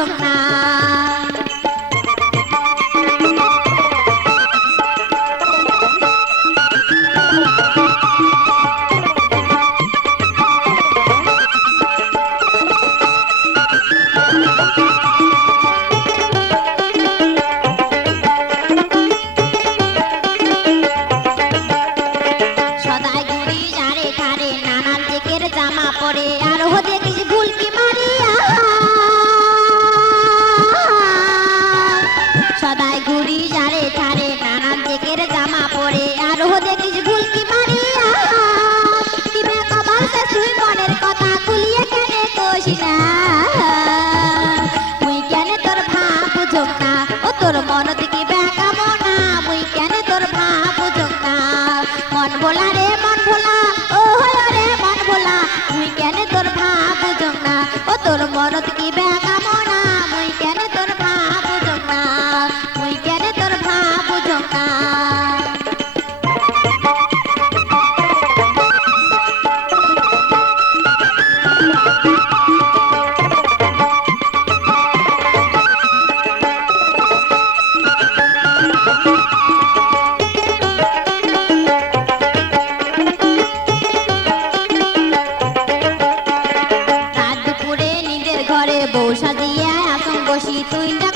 বুঝোক না। সদাই ঘুরি ঝাড়ে ধারে নানান দিকের জামা পরে আর ও দেখিস ভুলকি মারিয়া। সদাই ঘুরি ঝাড়ে ধারে নানান দিকের জামা পরে আর ও দেখিস ভুলকি মারিয়া। কি বেকাবার সে তুই মনের কথা খুলিয়ে কেনে কোস না। মুই কেনে তোর ভাব বুঝোক না, ও তোর মন দিকে বেকাবো না। মুই কেনে তোর ভাব বুঝোক না। মন ভোলা রে মন ভোলা, ও রে মন ভোলা, মুই কেনে তোর ভাব বুঝোক না। ও তোর মন দিকে বেকাবো না। মুই কেনে তোর ভাব বুঝোক না। মুই কেনে তোর ভাব বুঝোক না। রাত দুপুরে নিজের ঘরে বউ সাজিয়ে আসন বসি তুই না